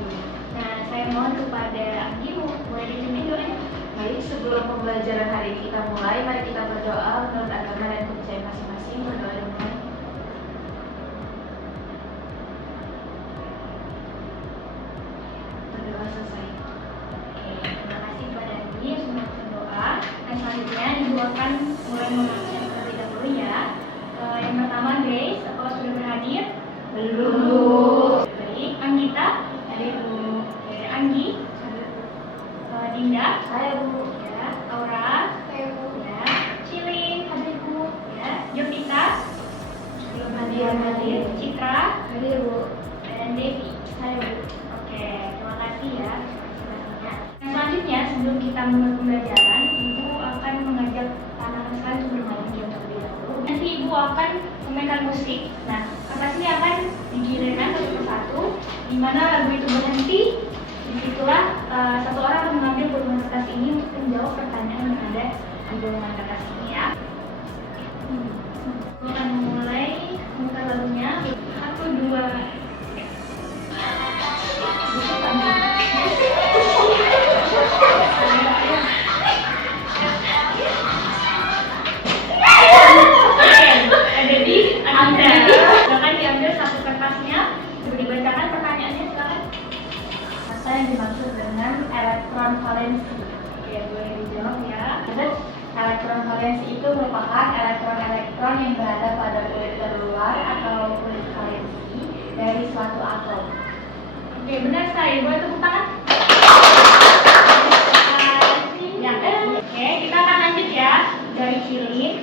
stabil. Nah, saya mohon kepada Anggi mulai dipimpin doanya. Baik, sebelum pembelajaran hari ini kita mulai, mari kita berdoa menurut agama dan kepercayaan masing-masing. Berdoa dimulai. Berdoa selesai. Oke, terima kasih kepada Anggi yang sudah berdoa. Nah, selanjutnya Ibu akan mulai membaca terlebih dahulu ya. Yang pertama, Grace, apakah sudah berhadir? Belum. Baik, Anggita? Hadir, Bu. Oke, Anggi? Dinda? Saya, Bu. Ya, Aura? Saya, Bu. Ya, Cilin? Hadir, Bu. Ya, Jovita? Belum Hadir. Citra? Hadir, Bu. Dan Devi? Saya, Bu. Oke, terima kasih ya. Nah, selanjutnya sebelum kita mulai pembelajaran, Ibu akan mengajak anak-anak sekalian untuk bermain game terlebih dahulu. Nanti Ibu akan memainkan musik. Nah, kertas ini akan digilirkan satu persatu, di mana lagu itu berhenti. Disitulah satu orang akan mengambil gulungan kertas ini untuk menjawab pertanyaan yang ada di gulungan kertas ini ya. Ibu akan mulai memutar lagunya. 1, 2, silakan diambil satu kertasnya, dibacakan pertanyaannya silakan. Apa yang dimaksud dengan elektron valensi? Oke, boleh dijawab ya. Terus, elektron valensi itu merupakan elektron-elektron yang berada pada kulit terluar atau kulit valensi dari suatu atom. Oke, benar sekali. Boleh tepuk tangan? Ya, oke, kita akan lanjut ya dari Cilin.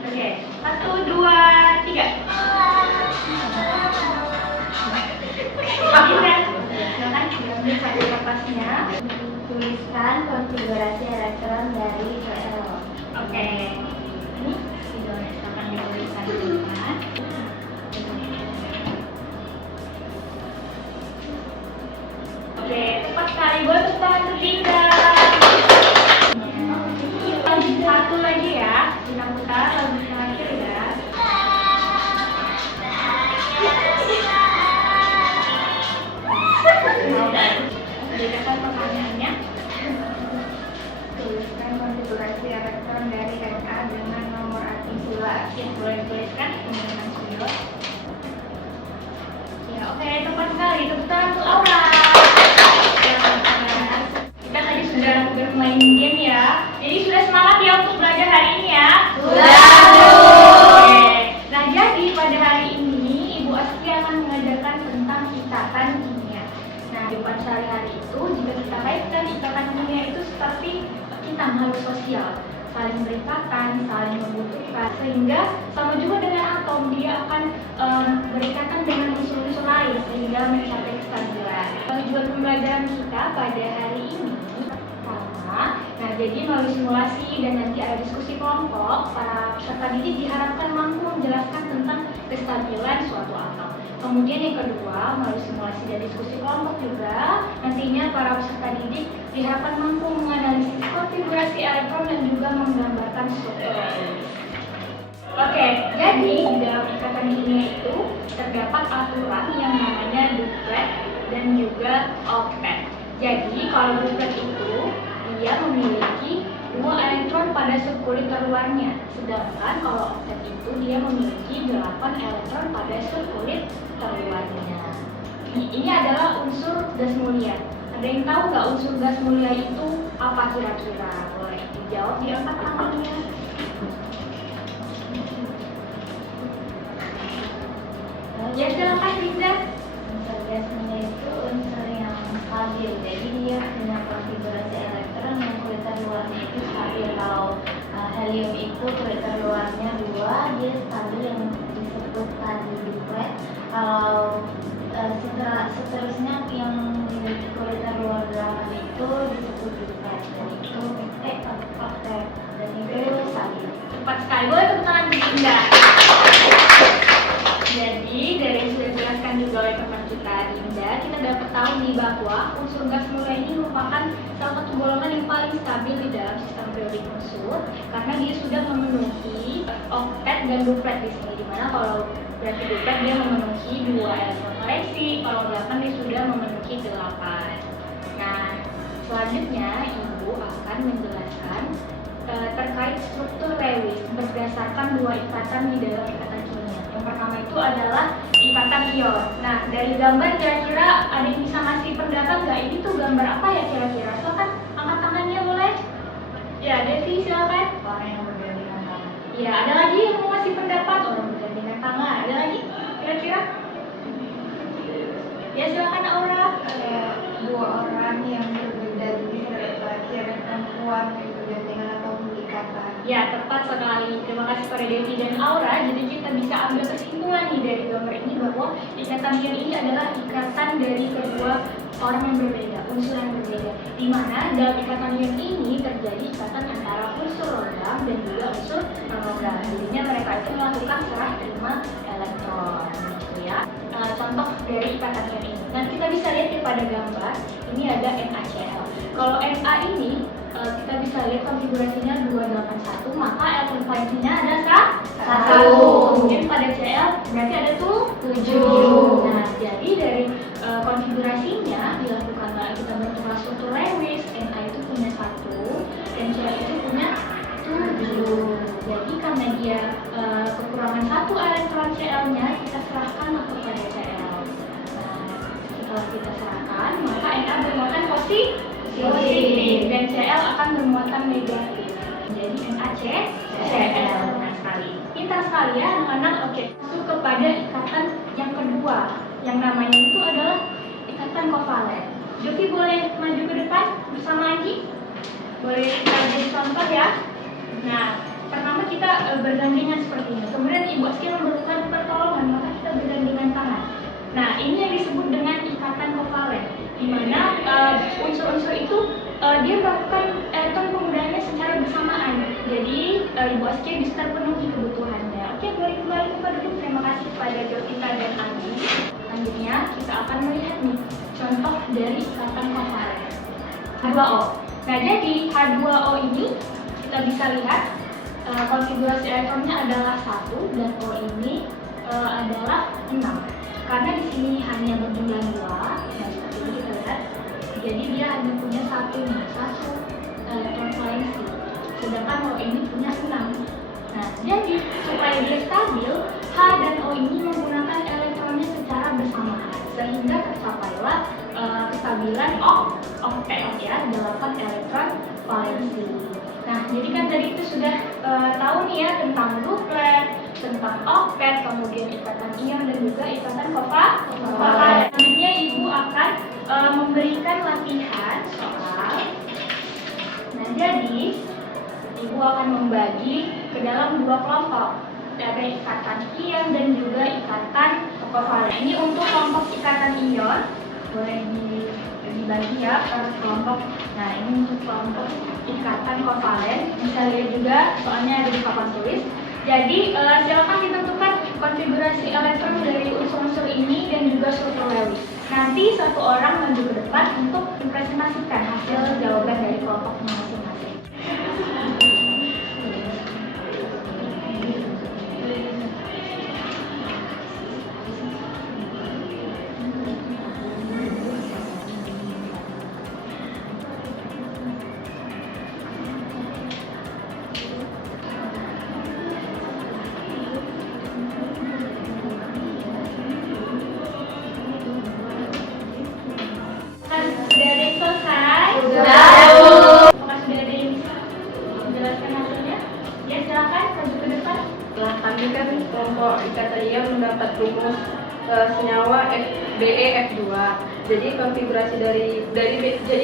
Oke, 1, 2, 3. Silakan diambil satu kertasnya. Tuliskan konfigurasi elektron dari VL. Oke, ini videonya silakan dituliskan dengan. Oke, tepat sekali. Boleh tepuk tangan untuk Dinda. Satu lagi ya, kita putar lagu terakhir ya. Bacakan pertanyaannya. Tuliskan konfigurasi elektron dari Na dengan nomor atom sila. Ya, boleh dituliskan menggunakan spidol. Ya, oke, tepat sekali. Tepuk tangan untuk Aura. Kita tadi sudah bermain game ya. Jadi sudah semangat ya untuk belajar hari ini ya? Sudah, Bu. Oke. Nah, jadi pada hari ini Ibu Asti akan mengajarkan tentang ikatan kimia. Nah, di depan sehari-hari itu jika kita kaitkan ikatan kimia itu seperti kita makhluk sosial, saling berikatan, saling membutuhkan, sehingga sama juga dengan atom, dia akan berikatan dengan unsur-unsur lain sehingga mencapai kestabilan. Tujuan pembelajaran kita pada hari ini pertama, nah jadi melalui simulasi dan nanti ada diskusi kelompok, para peserta didik diharapkan mampu menjelaskan tentang kestabilan suatu atom. Kemudian yang kedua, melalui simulasi dan diskusi kelompok juga, nantinya para peserta didik diharapkan mampu menganalisis konfigurasi elektron dan juga menggambarkan struktur. Oke, jadi di dalam ikatan kimia itu terdapat aturan yang namanya duplet dan juga oktet. Jadi kalau duplet itu dia memiliki 2 elektron pada subkulit terluarnya, sedangkan kalau oktet itu dia memiliki 8 elektron pada subkulit terluarnya. Ini adalah unsur gas mulia. Ada yang tahu nggak unsur gas mulia itu apa kira-kira? Boleh dijawab di angkat tangannya. Ya silakan Dinda. Unsur gas mulia itu unsur yang stabil, jadi dia punya konfigurasi elektron yang kulit terluarnya itu stabil. Kalau helium itu kulit terluarnya 2, dia stabil yang disebut tadi duplet. Kalau seterusnya yang memiliki kulit terluar 8 itu disebut duplet, dan itu oktet, dan itu stabil. Tepat sekali. Boleh tepuk tangan untuk Dinda. Jadi dari yang sudah dijelaskan juga oleh teman kita Dinda, kita dapat tahu nih bahwa unsur gas mulia ini merupakan salah satu golongan yang paling stabil di dalam sistem periodik unsur karena dia sudah memenuhi oktet dan duplet di sini. Dimana kalau berarti duplet dia memenuhi 2 elektron valensi, kalau 8 dia sudah memenuhi 8. Selanjutnya, Ibu akan menjelaskan terkait struktur Lewis berdasarkan dua ikatan di dalam ikatan kimia. Yang pertama itu adalah ikatan ion. Nah, dari gambar kira-kira ada yang bisa ngasih pendapat nggak? Ini tuh gambar apa ya kira-kira? Silakan angkat tangannya boleh. Ya, Devi silakan. Orang yang bergandengan tangan. Ya, ada lagi yang mau ngasih pendapat? Orang bergandengan tangan. Ada lagi kira-kira? Ya, silakan Aura. Dua orang yang berbeda jenis laki-laki dan perempuan yang bergandengan atau mengikatan. Ya, tepat sekali. Terima kasih pada Devi dan Aura. Jadi kita bisa ambil kesimpulan nih dari gambar ini bahwa ikatan ion ini adalah ikatan dari kedua orang yang berbeda, unsur yang berbeda. Di mana dalam ikatan ion ini terjadi ikatan antara unsur logam dan juga unsur non-logam. Jadinya mereka itu melakukan serah terima elektron, gitu ya. Contoh dari ikatan ion ini. Nah, kita bisa lihat di pada gambar ini ada NaCl. Kalau Na ini kita bisa lihat konfigurasinya 281, maka elektron valensinya ada 1. Kemudian pada Cl berarti ada tuh 7. Nah, jadi dari konfigurasinya dilakukanlah kita bentuklah struktur Lewis. Na itu punya 1 dan Cl itu punya 7. Jadi karena dia kekurangan 1 elektron Cl-nya, kita serahkan kepada Cl. Nah, setelah kita serahkan, maka Na bermuatan positif dan Cl akan bermuatan negatif. Jadi NaCl. Nah, sekali. Kita sekali ya anak-anak. Oke, masuk kepada ikatan yang kedua. Yang namanya itu adalah ikatan kovalen. Jovi boleh maju ke depan bersama Anggi? Boleh kita jadi contoh ya. Nah, pertama kita bergandengan seperti ini. Kemudian Ibu Aski memerlukan pertolongan, maka kita bergandengan tangan. Nah, ini yang disebut dengan ikatan kovalen, di mana unsur-unsur itu dia melakukan elektron penggunaannya secara bersamaan. Jadi Ibu Aski bisa terpenuhi kebutuhannya. Oke, boleh kembali kepada dulu. Terima kasih kepada Jovita dan Anggi. Selanjutnya kita akan melihat nih contoh dari ikatan kovalen H2O. Nah, jadi H2O ini kita bisa lihat konfigurasi elektronnya adalah 1 dan O ini adalah 6. Karena di sini hanya berjumlah 2, nah seperti ini kita lihat. Jadi dia hanya punya satu elektron valensi. Sedangkan O ini punya 6. Nah, jadi supaya dia stabil, H dan O ini menggunakan elektronnya secara bersamaan sehingga tercapailah kestabilan oktet ya, 8 elektron valensi. Nah, jadi kan tadi itu sudah tahu nih ya tentang duplet, tentang oktet, kemudian ikatan ion dan juga ikatan kovalen. Selanjutnya Ibu akan memberikan latihan soal. Nah, jadi Ibu akan membagi ke dalam 2 kelompok. Ada ikatan ion dan juga ikatan kovalen. Ini untuk kelompok ikatan ion boleh dibagi ya per kelompok. Nah, ini untuk kelompok ikatan kovalen, bisa lihat juga soalnya ada di papan tulis. Jadi silakan ditentukan konfigurasi elektron dari unsur-unsur ini dan juga struktur Lewis. Nanti satu orang maju ke depan untuk mempresentasikan hasil jawaban dari kelompok masing-masing. Sudah ada yang selesai? Sudah. Apakah sudah ada yang bisa menjelaskan hasilnya? Ya, silakan maju ke depan. Nah, kami kan kelompok ikatan ion mendapat rumus senyawa BeF2. Jadi konfigurasi dari jadi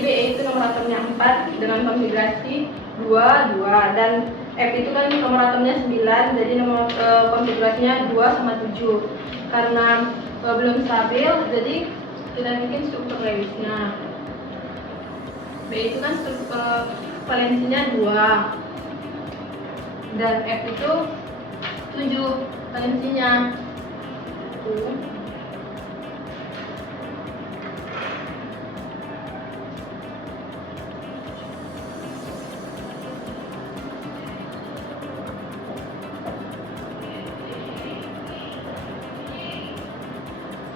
Be itu nomor atomnya 4 dengan konfigurasi 2 dan F itu kan nomor atomnya 9, jadi nomor konfigurasinya 2 sama 7. Karena belum stabil, jadi kita bikin struktur Lewisnya. B itu kan struktur valensinya 2 dan F itu 7 valensinya.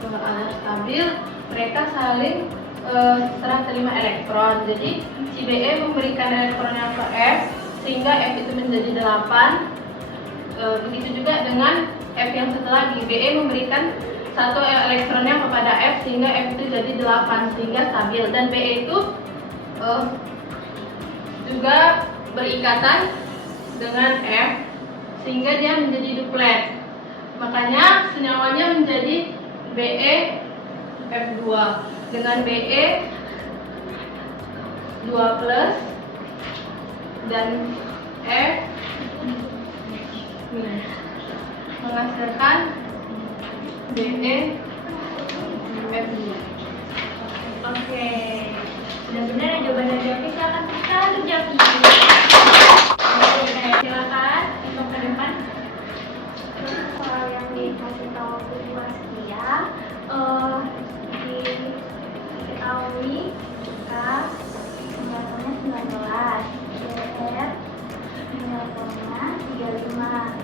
Kalau ada stabil, mereka saling serah terima elektron. Jadi si BE memberikan elektronnya ke F sehingga F itu menjadi 8. Begitu juga dengan F yang satu lagi, BE memberikan satu elektronnya kepada F sehingga F itu jadi 8 sehingga stabil, dan BE itu juga berikatan dengan F sehingga dia menjadi duplet. Makanya senyawanya menjadi BE F2 dengan BE 2 plus dan F menghasilkan BE F2. Oke, benar-benar ya jawaban dari Javi. Silakan kita Javi. Oke, silakan untuk ke depan. Terus soal yang dikasih tahu Bu Astia, diketahui jika nilainya 19, BR nilainya 35.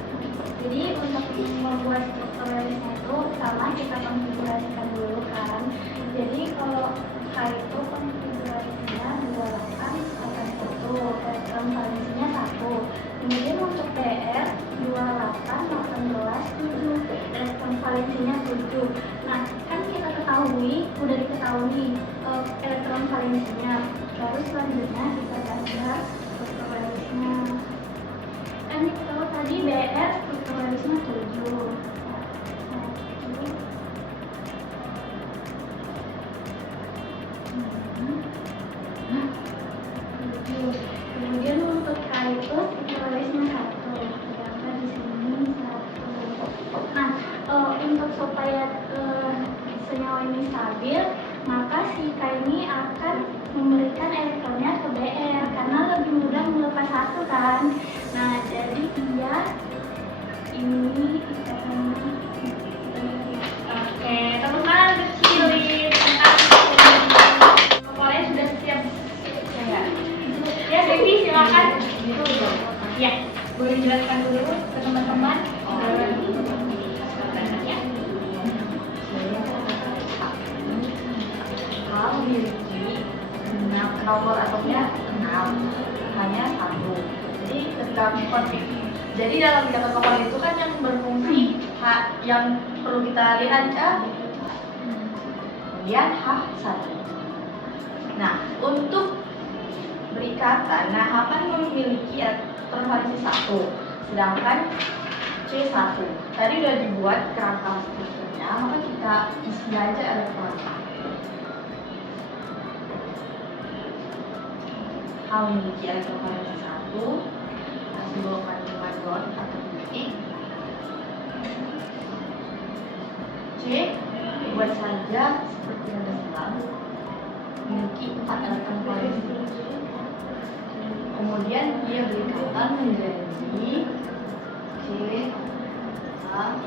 Jadi untuk membuat struktur realisnya itu sama, kita konfigurasikan dulu kan. Jadi kalau K itu konfigurasinya 2881, elektron valensinya 1. Kemudian untuk PR 2818, elektron valensinya 7. Nah, kan kita ketahui, udah diketahui elektron valensinya. Terus selanjutnya kita belajar struktur realisnya. Kan kita tahu tadi BR struktur realisnya 7. Kemudian untuk K itu strukturalisnya 1, sedangkan di sini 1. Nah, untuk supaya senyawa ini stabil, maka si K ini akan memberikan elektronnya ke BR karena lebih mudah melepas 1 kan. Nah, jadi dia ini ikatannya. Oke, teman-teman kecilin tentang kepalanya sudah siap. Ya, Devi silakan. Ya, boleh jelaskan dulu ke teman-teman. Ya. Kalau memiliki nomor atomnya 6, hanya 1. Jadi ketika jadi dalam pikiran komponen itu kan yang berfungsi yang perlu kita lihat kemudian H1. Nah, untuk berikatan, nah H kan memiliki elektron valensi 1, sedangkan C1 tadi udah dibuat kerangka strukturnya, maka kita isi aja elektron H memiliki elektron valensi 1, simbolkan dengan dot atau titik. C buat saja seperti yang ada selalu, memiliki 4 elektron valensi. Kemudian dia berikatan menjadi C A.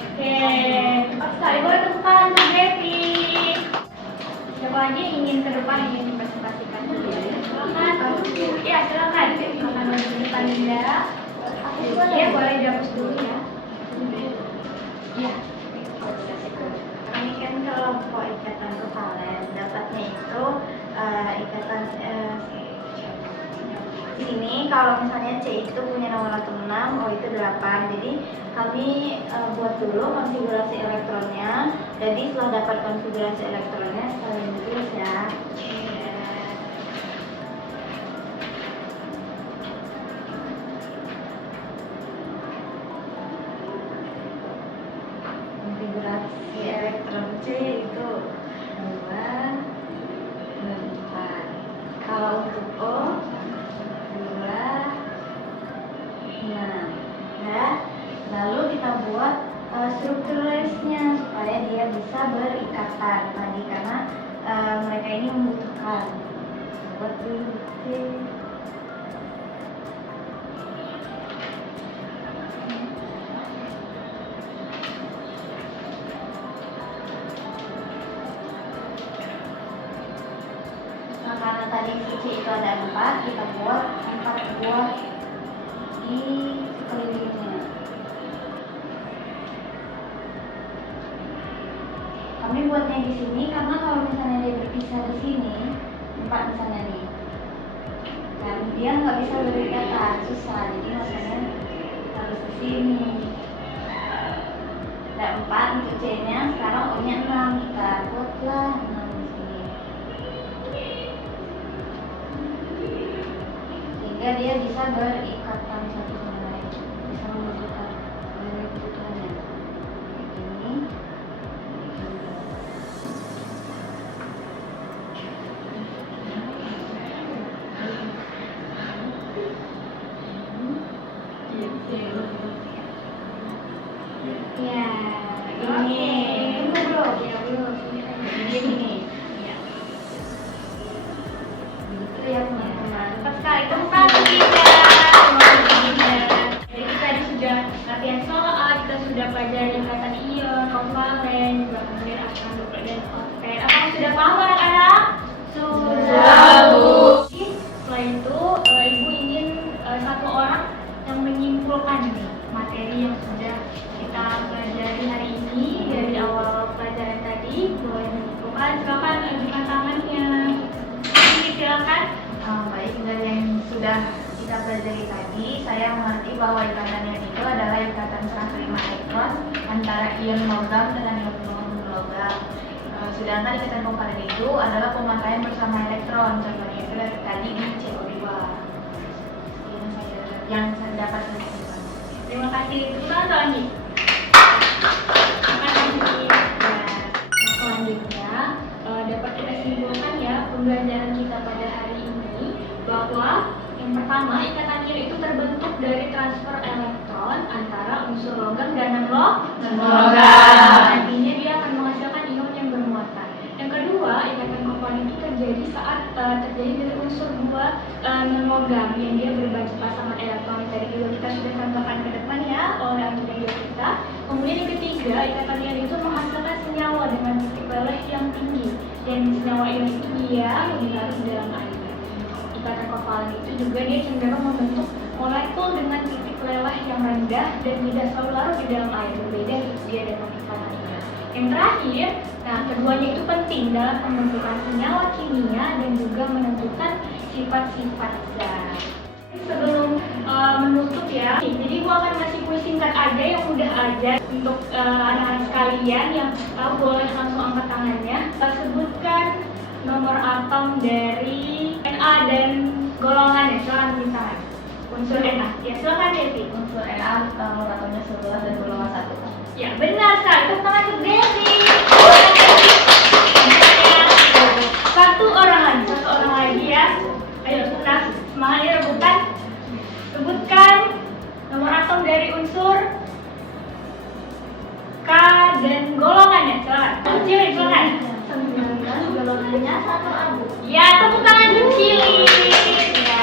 Oke, cepat sekali. Boleh tepuk tangan untuk Devi. Siapa lagi yang ingin ke depan, ingin dipresentasikan? Silakan. Ya, silakan. Silakan maju ke depan Dinda. Ya, boleh dihapus dulu ya. Ya, ini kan kelompok ikatan kovalen, dapatnya itu ikatan di sini kalau misalnya C itu punya nomor atom 6, O itu 8. Jadi kami buat dulu konfigurasi elektronnya. Jadi setelah dapat konfigurasi elektronnya, kalian tulis ya. Konfigurasi elektron C itu 2, 4. Kalau untuk O 2, 6. Ya. Lalu kita buat struktur realisnya supaya dia bisa berikatan tadi karena mereka ini membutuhkan. Buat dulu C. Nah, karena tadi C itu ada 4, kita buat 4 buah di sekelilingnya. buatnya di sini karena kalau misalnya dia berpisah di sini, 4 misalnya nih, dan dia nggak bisa berdekatan, susah, jadi makanya harus di sini. Ada 4 untuk C-nya, sekarang O-nya 6, kita buatlah 6 di sini. Sehingga dia bisa berikatan satu sama lain, bisa membutuhkan kebutuhannya. Ini. Ya, ini belum. Jadi ini. Ya. Begitu ya teman-teman. Tepat sekali, tempat kita. Jadi kita tadi sudah latihan soal, kita sudah pelajari ikatan ion, kovalen, juga kemudian asuhan duplet dan oktet. Apa yang sudah paham anak-anak? Sudah, Bu. Setelah itu, Ibu ingin satu orang yang menyimpulkan nih materi yang sudah kita pelajari hari ini dari awal pelajaran tadi. Boleh menyimpulkan, silakan ajukan tangannya. Silakan. Baik, dari yang sudah kita pelajari tadi, saya mengerti bahwa ikatan ion itu adalah ikatan serah terima elektron antara ion logam dengan ion non-logam. Sedangkan ikatan kovalen itu adalah pemakaian bersama elektron, contohnya itu dari tadi di CO2. Yang saya dapat lakukan. Terima kasih. Tepuk tangan nih. Terima kasih. Nah, selanjutnya dapat kita simpulkan ya pembelajaran kita pada hari ini bahwa yang pertama ikatan ion itu terbentuk dari transfer elektron antara unsur logam dan non-logam. Nantinya dia akan menghasilkan ion yang bermuatan. Yang kedua, ikatan kovalen itu terjadi saat terjadi dari unsur dua non-logam yang dia berbagi pasangan elektron. Tadi juga kita sudah contohkan ke depan ya oleh ajudan kita. Kemudian yang ketiga, ikatan ion itu menghasilkan senyawa dengan titik leleh yang tinggi, dan senyawa ion itu dia lebih larut di dalam air. Ikatan kovalen itu juga dia cenderung membentuk molekul dengan titik leleh yang rendah dan tidak selalu larut di dalam air, berbeda dia dengan ikatan ion. Yang terakhir, nah keduanya itu penting dalam pembentukan senyawa kimia dan juga menentukan sifat-sifat zat. Sebelum menutup ya, jadi Ibu akan kasih kuis singkat aja yang mudah aja untuk anak-anak sekalian yang tahu boleh langsung angkat tangannya. Sebutkan nomor atom dari Na dan golongannya, silakan tulis tangan. Unsur Na, ya silakan Devi. Unsur Na nomor atomnya 11 dan golongan 1. Ya benar sekali, tepuk tangan untuk Devi. Satu orang lagi ya. Ayo kita semangat ya rebutan. Sebutkan nomor atom dari unsur K dan golongannya, silakan. Cili, silakan. 19 golongannya 1 abu. Ya, tepuk tangan untuk Cili. Ya,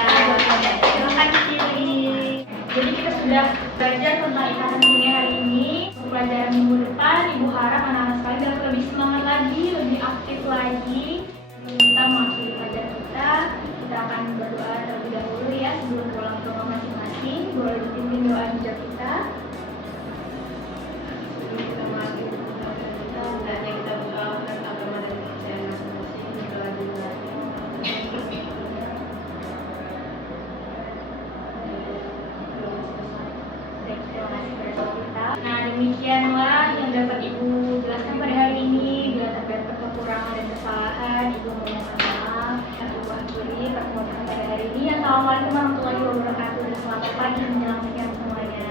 silakan Cili. Jadi kita sudah belajar tentang ikatan kimia hari ini. Untuk pelajaran minggu depan, Ibu harap anak-anak sekalian dapat lebih semangat lagi, lebih aktif lagi. Kita mengakhiri pelajaran kita. Kita akan berdoa terlebih dahulu ya sebelum pulang ke rumah masing-masing. Boleh dipimpin doa hijab kita. Sebelum kita mengakhiri pelajaran kita, hendaknya kita berdoakan agama dan kepercayaan masing-masing yang telah dimulai. Baik, terima kasih pada kita. Nah, demikianlah yang dapat Ibu jelaskan pada hari ini. Bila terdapat kekurangan dan kesalahan, Ibu mohon maaf. Ibu akhiri pertemuan kita pada hari ini. Assalamualaikum warahmatullahi wabarakatuh dan selamat pagi menjelang siang semuanya.